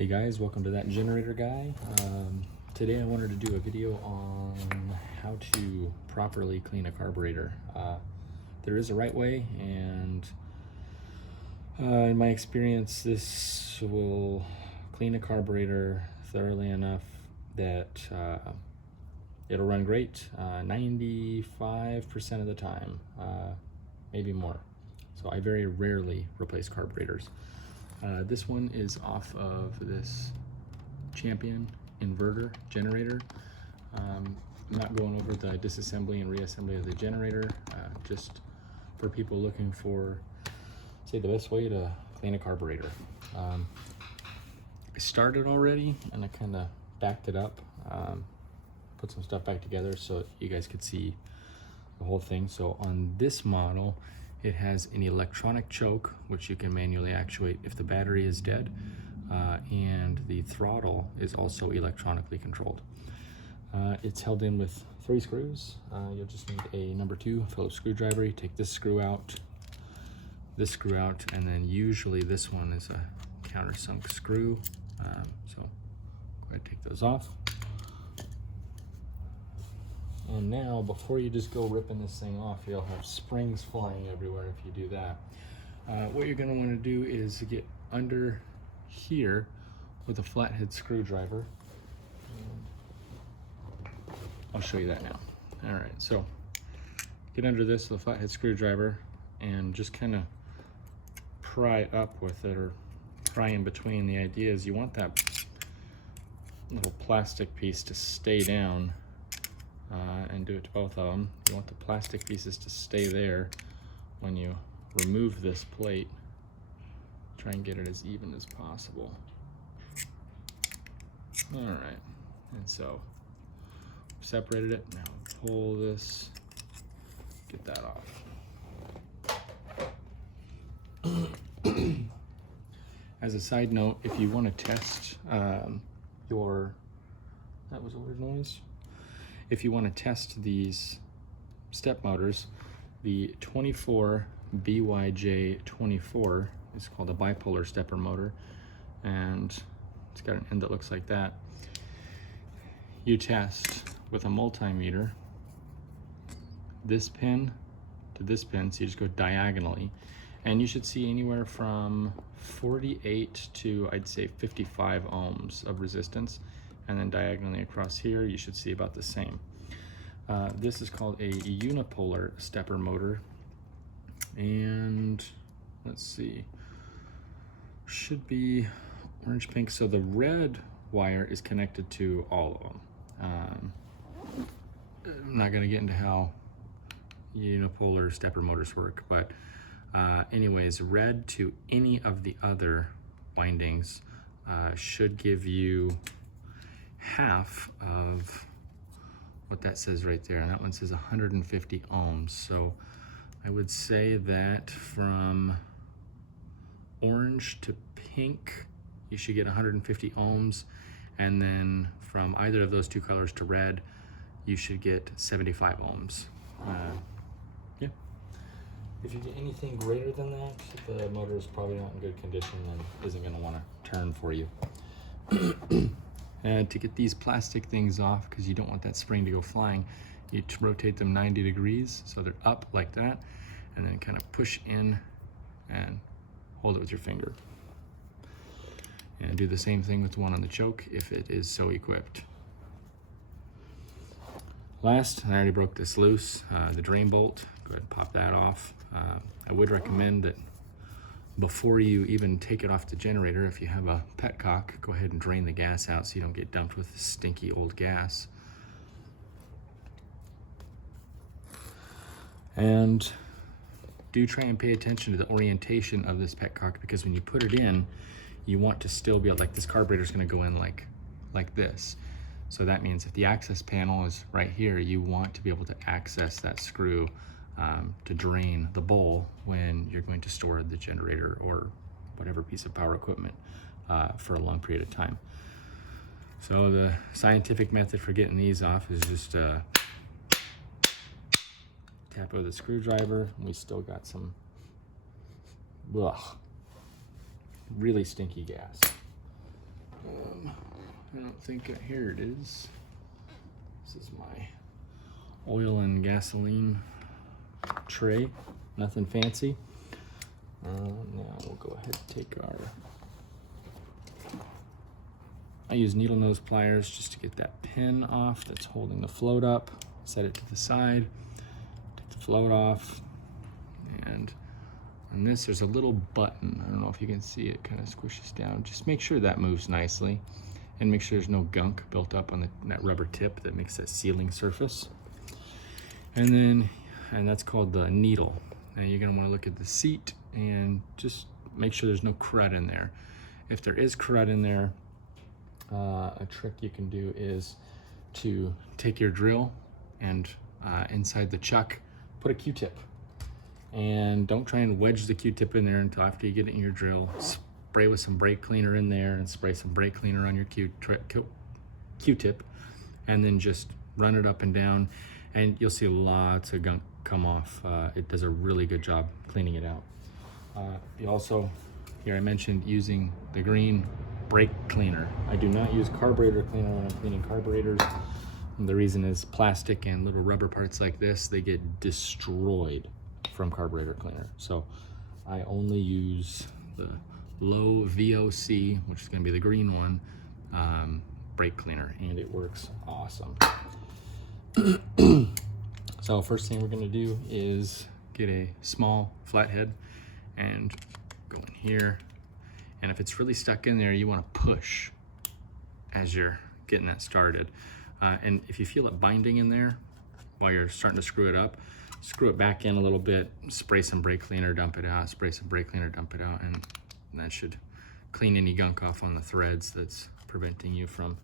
Hey guys, welcome to That Generator Guy. Today I wanted to do a video on how to properly clean a carburetor. There is a right way, and in my experience this will clean a carburetor thoroughly enough that it'll run great 95% of the time, maybe more. So I very rarely replace carburetors. This one is off of this Champion inverter generator. I'm not going over the disassembly and reassembly of the generator, just for people looking for, say, the best way to clean a carburetor. I started already and I kind of backed it up, put some stuff back together so you guys could see the whole thing. So on this model, it has an electronic choke, which you can manually actuate if the battery is dead, and the throttle is also electronically controlled. It's held in with 3 screws. You'll just need a number 2 Phillips screwdriver. You take this screw out, and then usually this one is a countersunk screw. So go ahead and take those off. And now, before you just go ripping this thing off, you'll have springs flying everywhere if you do that. What you're going to want to do is get under here with a flathead screwdriver. I'll show you that now. All right, so get under this with a flathead screwdriver and just kind of pry up with it, or pry in between. The idea is you want that little plastic piece to stay down. And do it to both of them. You want the plastic pieces to stay there when you remove this plate. Try and get it as even as possible. All right, and so separated it. Now pull this, get that off. As a side note, if you want to test that was a weird noise. If you want to test these step motors, the 24 BYJ24 is called a bipolar stepper motor, and it's got an end that looks like that. You test with a multimeter this pin to this pin, so you just go diagonally, and you should see anywhere from 48 to, I'd say, 55 ohms of resistance. And then diagonally across here, you should see about the same. This is called a unipolar stepper motor. And let's see, should be orange pink. So the red wire is connected to all of them. I'm not gonna get into how unipolar stepper motors work, but anyways, red to any of the other windings should give you half of what that says right there, and that one says 150 ohms. So I would say that from orange to pink you should get 150 ohms, and then from either of those two colors to red you should get 75 ohms. Yeah, if you get anything greater than that, the motor is probably not in good condition and isn't going to want to turn for you. And to get these plastic things off, because you don't want that spring to go flying, you rotate them 90 degrees so they're up like that, and then kind of push in and hold it with your finger. And do the same thing with the one on the choke if it is so equipped. Last, I already broke this loose, the drain bolt. Go ahead and pop that off. I would recommend that before you even take it off the generator, if you have a petcock, go ahead and drain the gas out so you don't get dumped with stinky old gas. And do try and pay attention to the orientation of this petcock, because when you put it in, you want to still be able, like, this carburetor is going to go in like this. So that means if the access panel is right here, you want to be able to access that screw to drain the bowl when you're going to store the generator or whatever piece of power equipment for a long period of time. So the scientific method for getting these off is just tap with a screwdriver. We still got some really stinky gas. I don't think, here it is. This is my oil and gasoline tray, nothing fancy. Now we'll go ahead and take I use needle nose pliers just to get that pin off that's holding the float up. Set it to the side, take the float off, and on this there's a little button. I don't know if you can see it, kind of squishes down. Just make sure that moves nicely and make sure there's no gunk built up on that rubber tip that makes that sealing surface. And that's called the needle. Now you're gonna wanna look at the seat and just make sure there's no crud in there. If there is crud in there, a trick you can do is to take your drill and inside the chuck, put a Q-tip. And don't try and wedge the Q-tip in there until after you get it in your drill. Spray with some brake cleaner in there and spray some brake cleaner on your Q-tip, and then just run it up and down, and you'll see lots of gunk come off. It does a really good job cleaning it out. You also, here I mentioned using the green brake cleaner. I do not use carburetor cleaner when I'm cleaning carburetors. And the reason is plastic and little rubber parts like this, they get destroyed from carburetor cleaner. So I only use the low VOC, which is going to be the green one, brake cleaner, and it works awesome. So first thing we're going to do is get a small flathead and go in here, and if it's really stuck in there, you want to push as you're getting that started, and if you feel it binding in there while you're starting to screw it up, screw it back in a little bit, spray some brake cleaner, dump it out, spray some brake cleaner, dump it out, and that should clean any gunk off on the threads that's preventing you from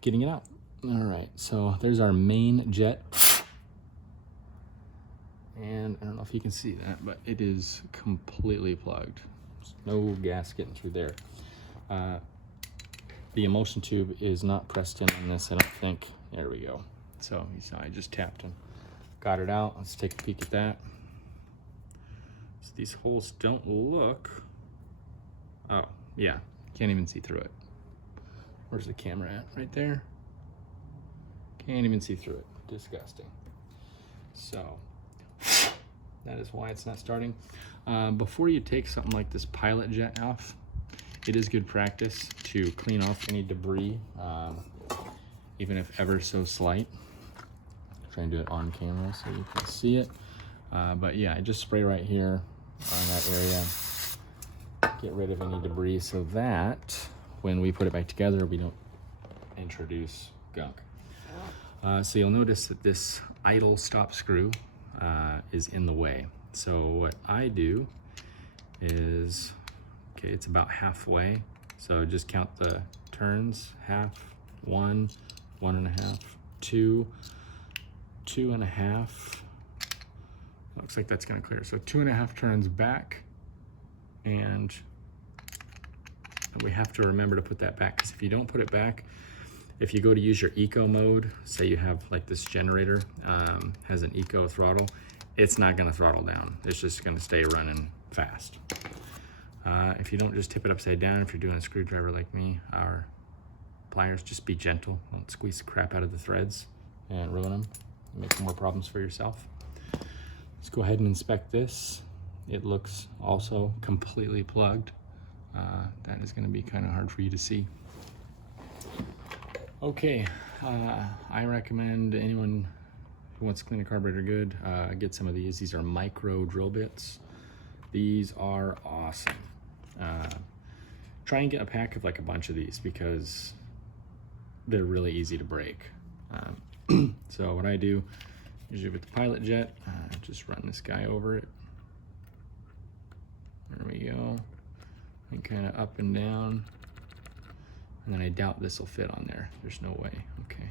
getting it out. All right, so there's our main jet. And I don't know if you can see that, but it is completely plugged. There's no gas getting through there. The emulsion tube is not pressed in on this, I don't think. There we go. So you saw I just tapped and got it out. Let's take a peek at that. So these holes don't look, oh yeah, can't even see through it. Where's the camera at? Right there. Can't even see through it. Disgusting. So that is why it's not starting. Before you take something like this pilot jet off, it is good practice to clean off any debris, even if ever so slight. Try and do it on camera so you can see it. But yeah, I just spray right here on that area. Get rid of any debris so that when we put it back together, we don't introduce gunk. So you'll notice that this idle stop screw is in the way. So what I do is, okay, it's about halfway. So just count the turns, half, 1, 1.5, 2, 2.5. Looks like that's gonna clear. So 2.5 turns back, and we have to remember to put that back, because if you don't put it back, if you go to use your eco mode, say you have like this generator, has an eco throttle, it's not gonna throttle down. It's just gonna stay running fast. If you don't just tip it upside down, if you're doing a screwdriver like me, or pliers, just be gentle. Don't squeeze the crap out of the threads and ruin them. Make more problems for yourself. Let's go ahead and inspect this. It looks also completely plugged. That is gonna be kind of hard for you to see. Okay, I recommend anyone who wants to clean a carburetor good, get some of these. These are micro drill bits. These are awesome. Try and get a pack of like a bunch of these because they're really easy to break. So what I do, usually with the pilot jet, just run this guy over it. There we go. And kind of up and down. And then I doubt this will fit on there. There's no way. Okay.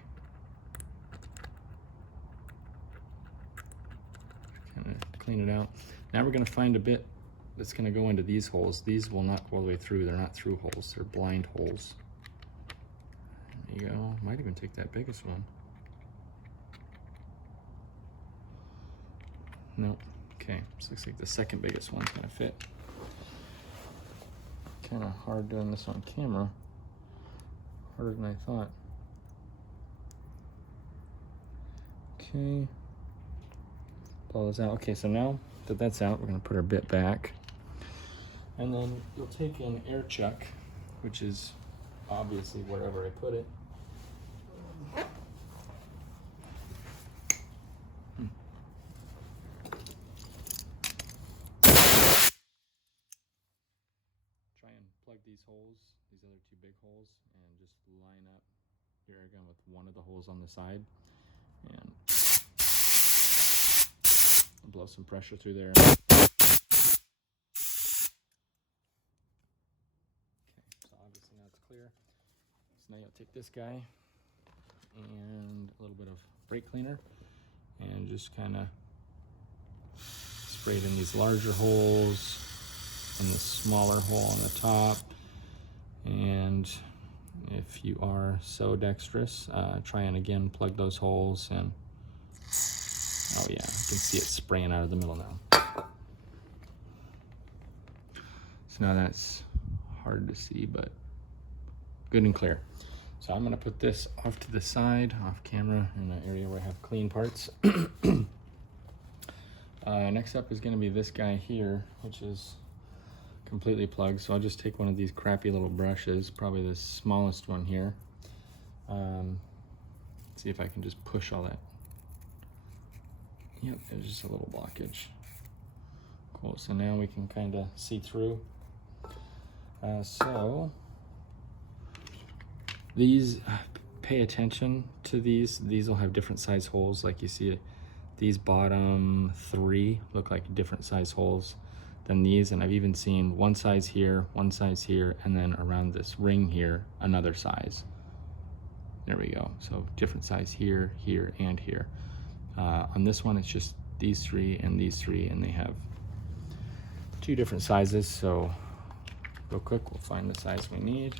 Kind of clean it out. Now we're going to find a bit that's going to go into these holes. These will not go all the way through. They're not through holes. They're blind holes. There you go. Might even take that biggest one. Nope. Okay. This looks like the second biggest one's going to fit. kind of hard doing this on camera. Harder than I thought. Okay. Pull this out. Okay, so now that that's out, we're going to put our bit back. And then you'll take an air chuck, which is obviously wherever I put it. Try and plug these holes, these other two big holes, and just line up your air gun with one of the holes on the side, and blow some pressure through there. Okay, so obviously now it's clear. So now you'll take this guy and a little bit of brake cleaner and just kind of spray it in these larger holes and the smaller hole on the top. And if you are so dexterous, try and again plug those holes, and oh yeah, you can see it spraying out of the middle now. So now that's hard to see, but good and clear. So I'm gonna put this off to the side, off camera, in an area where I have clean parts. Next up is gonna be this guy here, which is completely plugged. So I'll just take one of these crappy little brushes, probably the smallest one here. See if I can just push all that. Yep, there's just a little blockage. Cool, so now we can kind of see through. So these, pay attention to these. These will have different size holes, like you see it. These bottom three look like different size holes than these, and I've even seen one size here, and then around this ring here, another size. There we go. So different size here, here, and here. On this one, it's just these three, and they have two different sizes. So real quick, we'll find the size we need.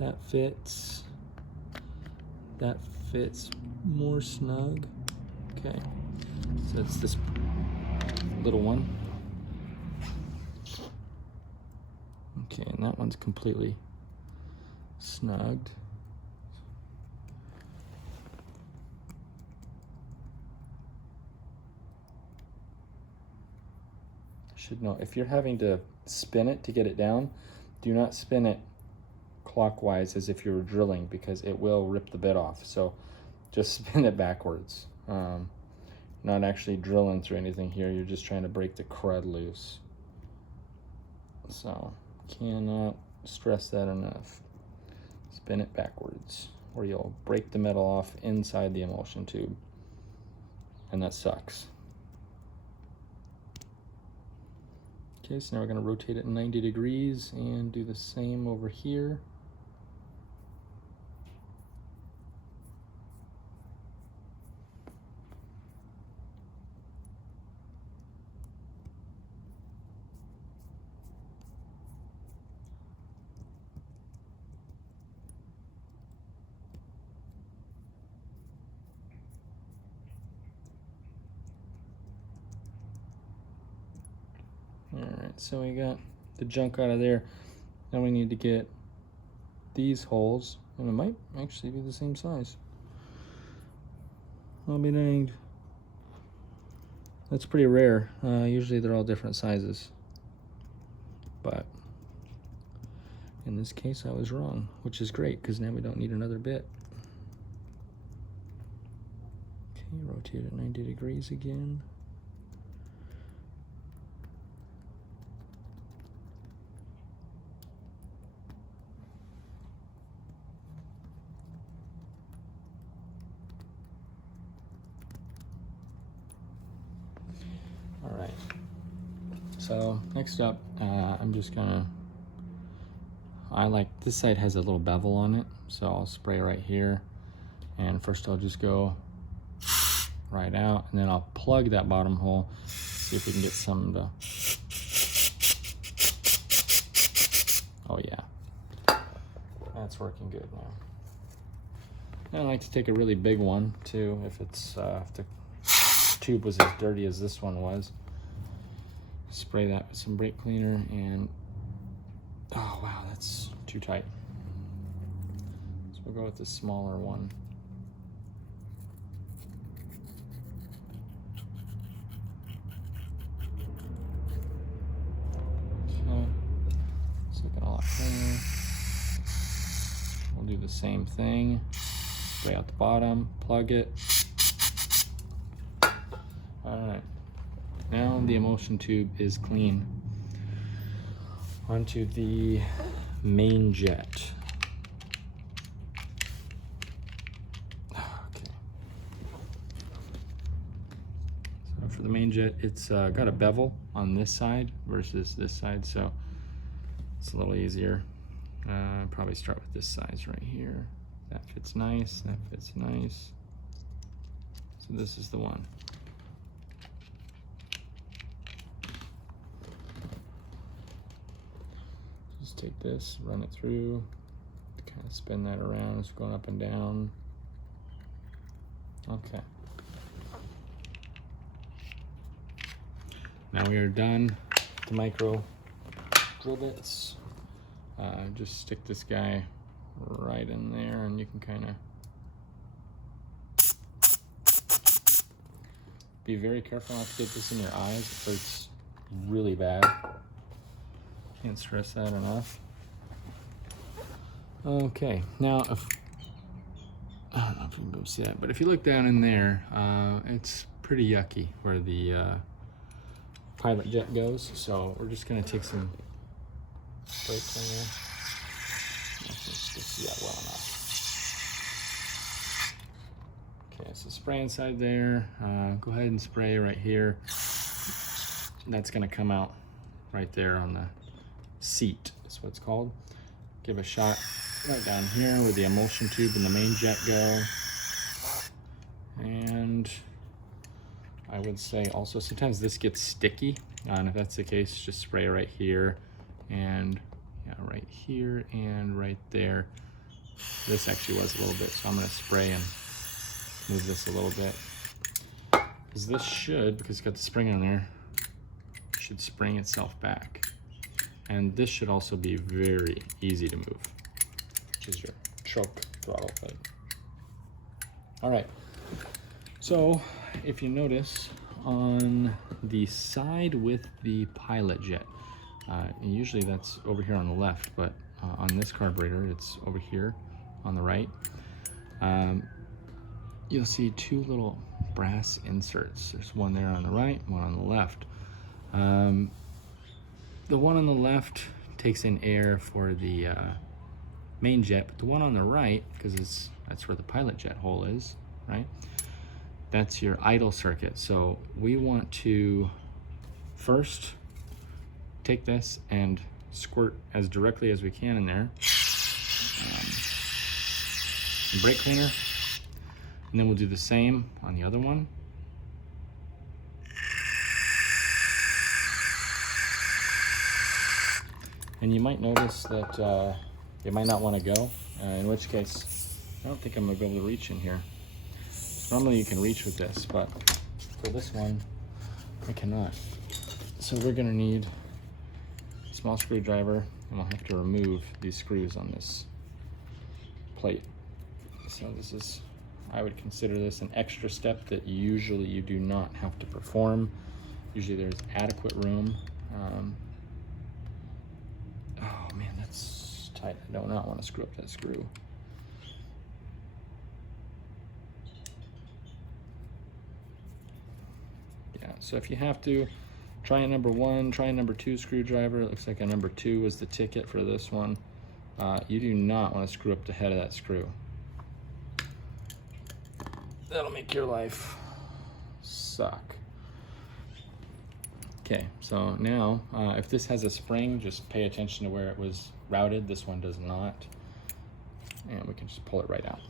That fits more snug. Okay, so it's this little one. Okay, and that one's completely snugged. Should know, if you're having to spin it to get it down, do not spin it clockwise as if you were drilling, because it will rip the bit off. So just spin it backwards. Not actually drilling through anything here, you're just trying to break the crud loose. So cannot stress that enough. Spin it backwards, or you'll break the metal off inside the emulsion tube, and that sucks. Okay, so now we're going to rotate it 90 degrees and do the same over here. Alright, so we got the junk out of there. Now we need to get these holes, and it might actually be the same size. I'll be danged. That's pretty rare. Usually they're all different sizes. But in this case I was wrong, which is great, because now we don't need another bit. Okay, rotate it 90 degrees again. All right, so next up, I'm just gonna, I like, this side has a little bevel on it, so I'll spray right here. And first I'll just go right out, and then I'll plug that bottom hole, see if we can get some to, oh yeah, that's working good now. And I like to take a really big one too, if it's, if the tube was as dirty as this one was. spray that with some brake cleaner, and oh wow, that's too tight. So we'll go with the smaller one. Okay, it's looking a lot cleaner. We'll do the same thing. Spray out the bottom, plug it. All right, now the emulsion tube is clean. Onto the main jet. Okay. So for the main jet, it's got a bevel on this side versus this side, so it's a little easier. Probably start with this size right here. That fits nice, that fits nice. So this is the one. Just take this, run it through, kind of spin that around, it's going up and down. Okay. Now we are done with the micro drill bits. Just stick this guy right in there, and you can kind of be very careful not to get this in your eyes. It hurts really bad. Can't stress that enough. Okay, now if I don't know if you can go see that, but if you look down in there, it's pretty yucky where the pilot jet goes. So we're just gonna take some brake cleaner. Let's see that well enough. Okay, so spray inside there. Go ahead and spray right here. That's gonna come out right there on the seat, that's what it's called. Give a shot right down here where the emulsion tube and the main jet go. And I would say also sometimes this gets sticky, and if that's the case, just spray right here and yeah, right here and right there. This actually was a little bit, so I'm going to spray and move this a little bit. Because this should, because it's got the spring on there, should spring itself back. And this should also be very easy to move, which is your choke throttle plate. All right, so if you notice on the side with the pilot jet, and usually that's over here on the left, but on this carburetor, it's over here on the right. You'll see two little brass inserts. There's one there on the right, one on the left. The one on the left takes in air for the main jet, but the one on the right, because that's where the pilot jet hole is, right? That's your idle circuit. So we want to first take this and squirt as directly as we can in there. Brake cleaner, and then we'll do the same on the other one. And you might notice that you might not want to go, in which case I don't think I'm going to be able to reach in here. Normally you can reach with this, but for this one I cannot. So we're going to need a small screwdriver, and we'll have to remove these screws on this plate. So this is, I would consider this an extra step that usually you do not have to perform. Usually there's adequate room. Oh man, that's tight. I do not want to screw up that screw. Yeah, so if you have to, try a number 1, try a number 2 screwdriver. It looks like a number 2 was the ticket for this one. You do not want to screw up the head of that screw. That'll make your life suck. Okay, so now if this has a spring, just pay attention to where it was routed. This one does not. And we can just pull it right out.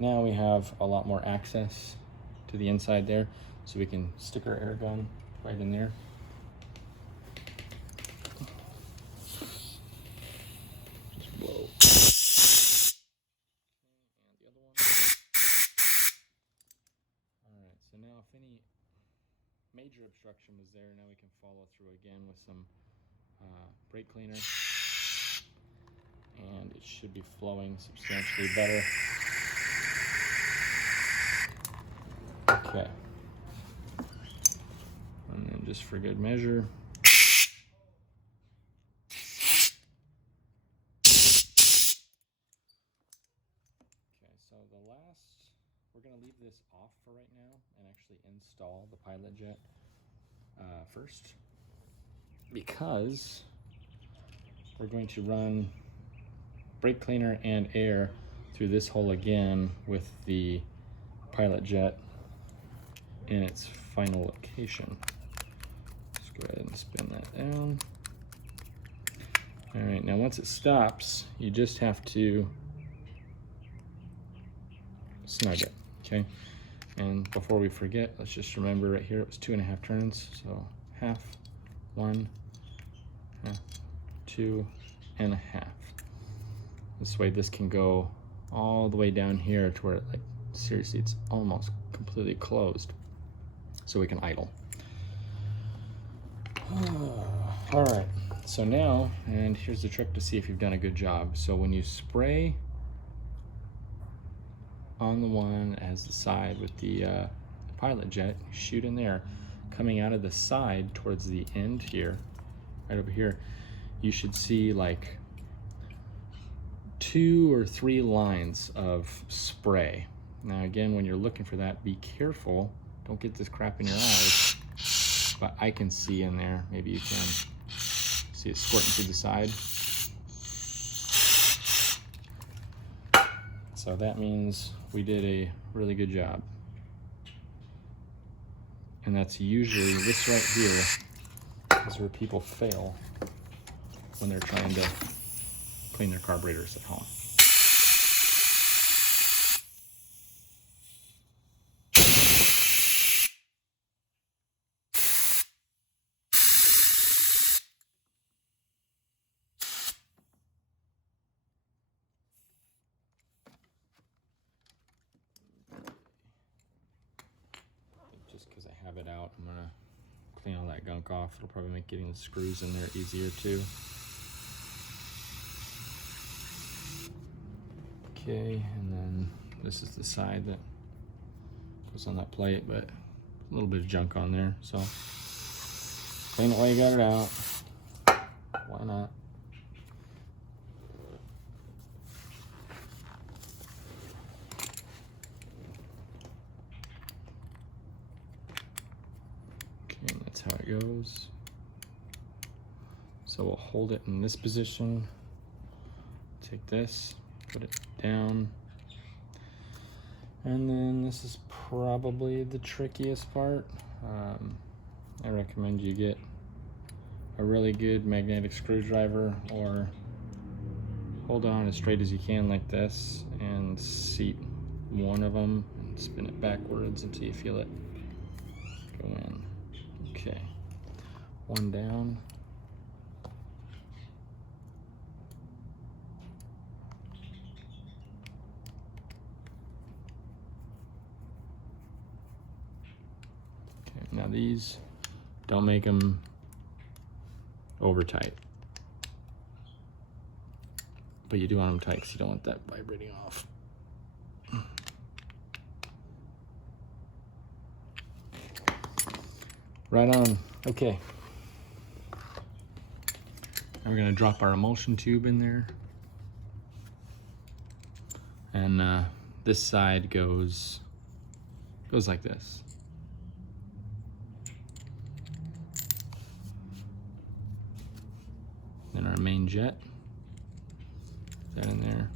Now we have a lot more access to the inside there, so we can stick our air gun right in there. Just blow. And the other one. All right, so now if any major obstruction was there. Now we can follow through again with some brake cleaner, and it should be flowing substantially better. Okay, and then just for good measure, so the last, we're going to leave this off for right now and actually install the pilot jet first, because we're going to run brake cleaner and air through this hole again with the pilot jet in its final location. Let's go ahead and spin that down. All right, now once it stops, you just have to snug it, okay? And before we forget, let's just remember right here, it was 2.5 turns. So half, 1, half, 2.5. This way this can go all the way down here to where, like, seriously, it's almost completely closed. So we can idle. All right, so now, and here's the trick to see if you've done a good job. So when you spray on the one as the side with the pilot jet, shoot in there, coming out of the side towards the end here, right over here, you should see like 2 or 3 lines of spray. Now again, when you're looking for that, be careful, don't get this crap in your eyes, but I can see in there, maybe you can see it squirting through the side. So that means we did a really good job. And that's usually, this right here is where people fail when they're trying to clean their carburetors at home. Just because I have it out, I'm gonna clean all that gunk off. It'll probably make getting the screws in there easier too. Okay, and then this is the side that goes on that plate, but a little bit of junk on there, so clean it while you got it out. Why not? Okay, and that's how it goes. So we'll hold it in this position. Take this, put it down. And then this is probably the trickiest part. I recommend you get a really good magnetic screwdriver, or hold on as straight as you can like this and seat one of them and spin it backwards until you feel it go in. Okay, one down. Now these, don't make them over tight, but you do want them tight because you don't want that vibrating off. Right on. Okay. Now we're gonna drop our emulsion tube in there, and this side goes like this. Then our main jet, put that in there.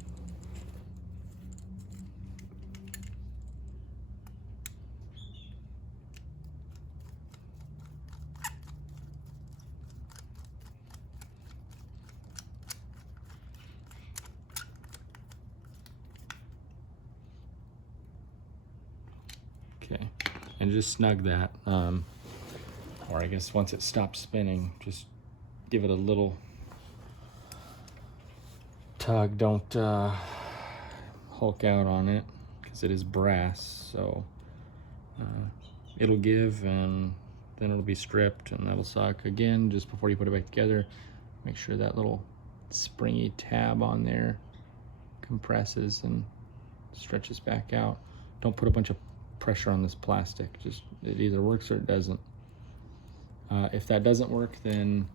Okay, and just snug that, or I guess once it stops spinning, just give it a little tug. Don't hulk out on it because it is brass, so it'll give, and then it'll be stripped, and that'll suck. Again, just before you put it back together, make sure that little springy tab on there compresses and stretches back out. Don't put a bunch of pressure on this plastic. Just, it either works or it doesn't. If that doesn't work, then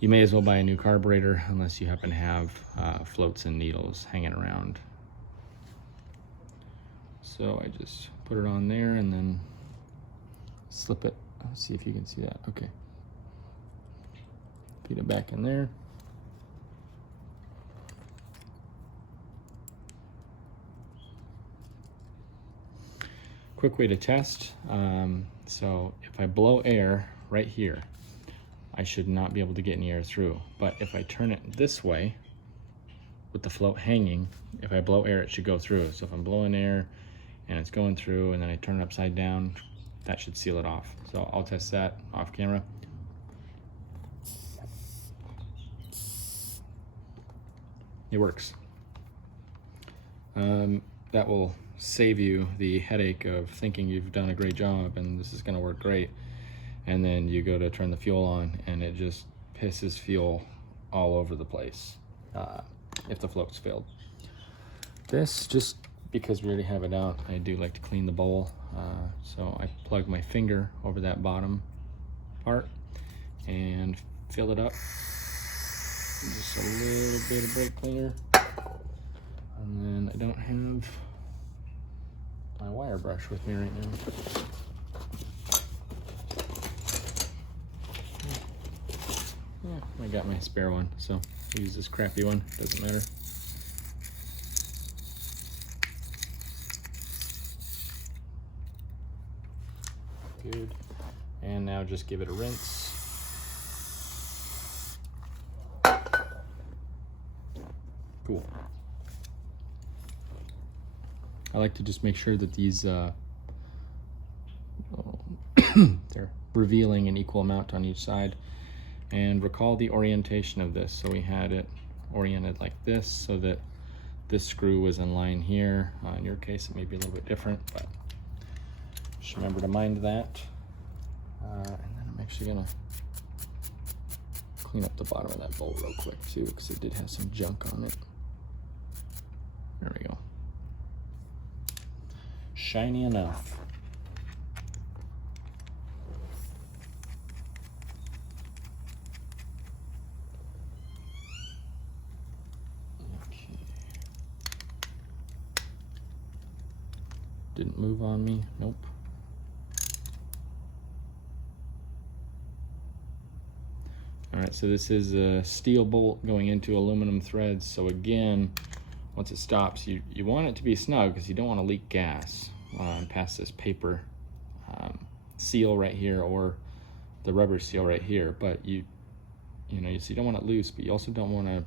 you may as well buy a new carburetor, unless you happen to have floats and needles hanging around. So I just put it on there and then slip it. Let's see if you can see that. Okay. Feed it back in there. Quick way to test. So if I blow air right here, I should not be able to get any air through. But if I turn it this way, with the float hanging, if I blow air, it should go through. So if I'm blowing air and it's going through, and then I turn it upside down, that should seal it off. So I'll test that off camera. It works. That will save you the headache of thinking you've done a great job and this is going to work great, and then you go to turn the fuel on and it just pisses fuel all over the place if the float's filled. This, just because we already have it out, I do like to clean the bowl, so I plug my finger over that bottom part and fill it up. Just a little bit of brake cleaner, and then I don't have my wire brush with me right now. Yeah, I got my spare one, so I'll use this crappy one, doesn't matter. Good. And now just give it a rinse. Cool. I like to just make sure that these they're revealing an equal amount on each side. And recall the orientation of this. So we had it oriented like this so that this screw was in line here. In your case, it may be a little bit different, but just remember to mind that. And then I'm actually gonna clean up the bottom of that bowl real quick too, because it did have some junk on it. There we go. Shiny enough. Okay. Didn't move on me. Nope. All right, so this is a steel bolt going into aluminum threads. So again, once it stops, you want it to be snug because you don't want to leak gas past this paper seal right here or the rubber seal right here. But you don't want it loose, but you also don't want to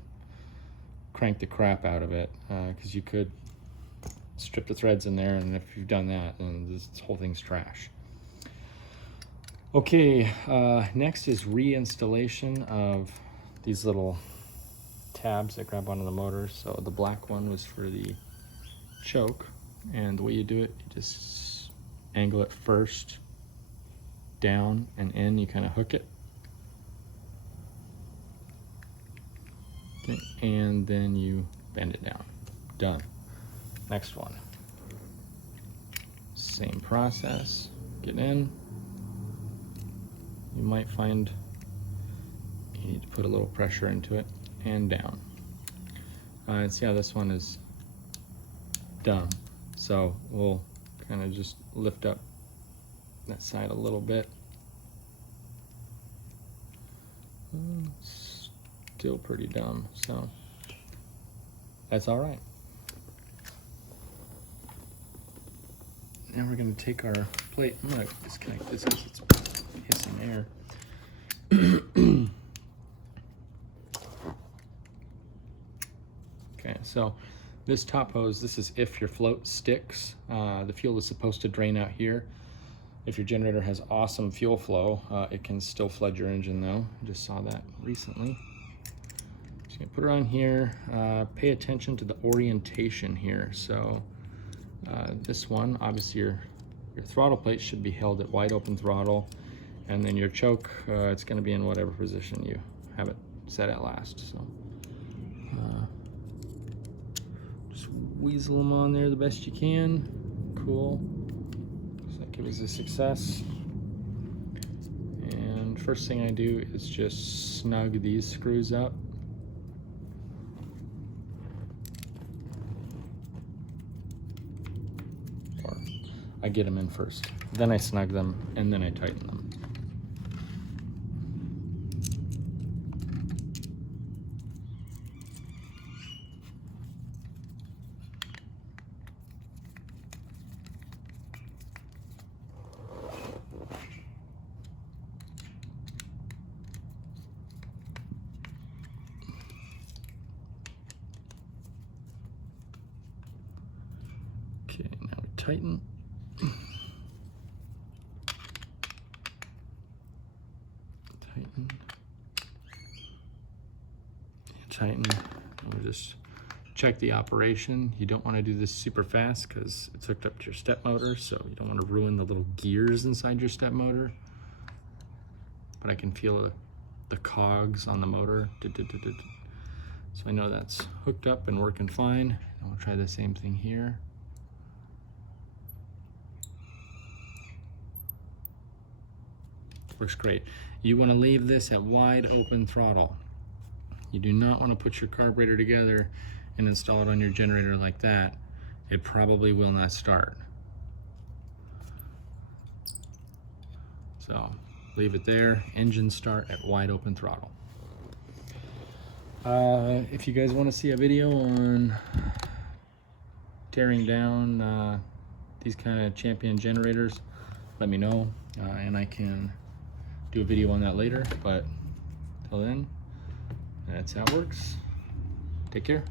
crank the crap out of it because you could strip the threads in there, and if you've done that, then this whole thing's trash. Okay, next is reinstallation of these little tabs that grab onto the motor. So the black one was for the choke, and the way you do it, you just angle it first down and in, you kind of hook it. Okay, and then you bend it down. Done. Next one. Same process. Get in. You might find you need to put a little pressure into it, and down. And see how this one is done. So we'll kind of just lift up that side a little bit. Still pretty dumb, so that's all right. Now we're going to take our plate. I'm going to disconnect this because it's hissing air. Okay, so this top hose, this is if your float sticks. The fuel is supposed to drain out here. If your generator has awesome fuel flow, it can still flood your engine though. I just saw that recently. Just gonna put it on here. Pay attention to the orientation here. So this one, obviously your throttle plate should be held at wide open throttle, And then your choke, it's going to be in whatever position you have it set at last. So just weasel them on there the best you can. Cool. So that gives us a success. And first thing I do is just snug these screws up. Or I get them in first, then I snug them, and then I tighten them. Okay, now we tighten. Tighten. Tighten. And we'll just check the operation. You don't want to do this super fast because it's hooked up to your step motor, so you don't want to ruin the little gears inside your step motor. But I can feel the cogs on the motor. So I know that's hooked up and working fine. And we'll try the same thing here. Works great. You want to leave this at wide open throttle. You do not want to put your carburetor together and install it on your generator like that. It probably will not start. So leave it there, engine start at wide open throttle. If you guys want to see a video on tearing down these kind of Champion generators, let me know, and I can do a video on that later. But till then, that's how it works. Take care.